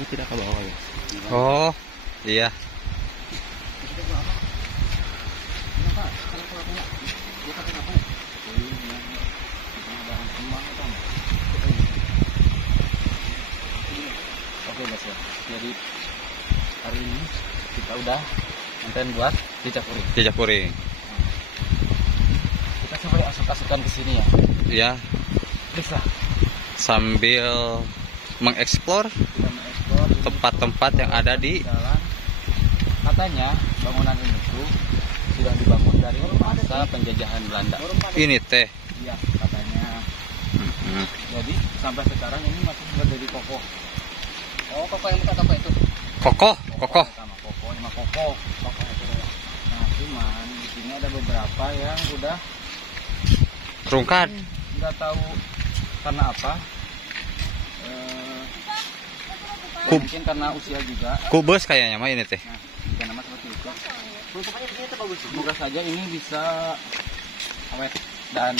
Aku tidak ke bawah ya. Oh, iya. Oke guys ya. Jadi hari ini kita udah nonton buat jejak puri. Jejak puri. Kita coba asuk-asukan ke sini ya. Ya, Bisa. sambil mengeksplor Kita mengeksplor tempat-tempat yang ada di jalan. Katanya bangunan ini tuh sudah dibangun dari masa penjajahan Belanda. ini teh. Iya, katanya. Jadi sampai sekarang ini masih berdiri kokoh. Oh, kokoh yang bukan apa itu? Kokoh, kokoh. Sama kokoh, lima kokoh. Kokoh itu ya. Nah, cuman di sini ada beberapa yang udah Rungkat. nggak tahu karena apa. Mungkin karena usia juga. Kubus kayaknya mah ini teh. Nah, jika nama seperti itu. Semoga saja ini bisa awet dan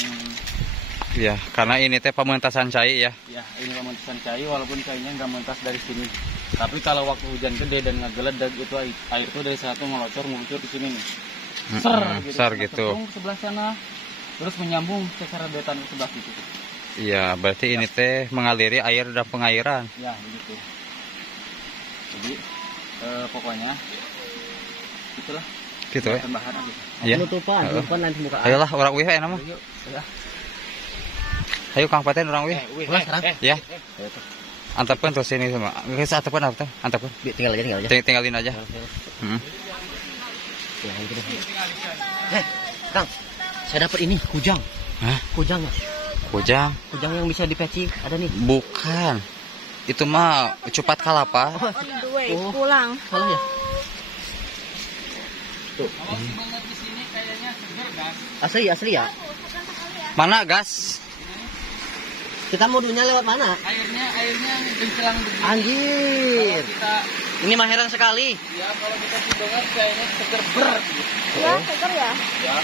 Iya, karena ini teh pementasan cai ya. ya ini pementasan cai walaupun cainya nggak mentas dari sini. Tapi kalau waktu hujan gede dan ngegeledak itu air itu dari satu ngelocor ngucur di sini nih. Ser gitu. Ke sebelah sana terus menyambung secara detan ke sebelah situ. Iya, berarti ini teh mengaliri air dan pengairan. Ya begitu. Jadi pokoknya itulah Gitu ya. tambahan aja. Iya. Penutupan nanti buka. Ayolah orang wih enak mah. Yuk, ya. Ayo Kang Paten orang wih. Ya. Antepkan terus sini sama. Geus antepkan apa teh? Antepkan. Tinggal aja. Tinggalin aja. Kang, saya dapat ini kujang. Hah? Kujang ya? Kujang? Kujang yang bisa dipeci ada nih. Bukan. Itu mah cupat kalapa. Oh, pulang. Salah ya? Tuh. Asli ya? Mana gas? Kita modunya lewat mana? Airnya mencelang begini. Anjir. Kita Ini mah heran sekali. ya kalau kita dengar kayaknya seger ber gitu. Ya, seger ya. Ya.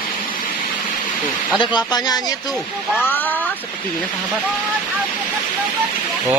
Tuh. Ada kelapanya anjir tuh. Ah, seperti ini sahabat. Pohon alpukat lebat ya. Oh.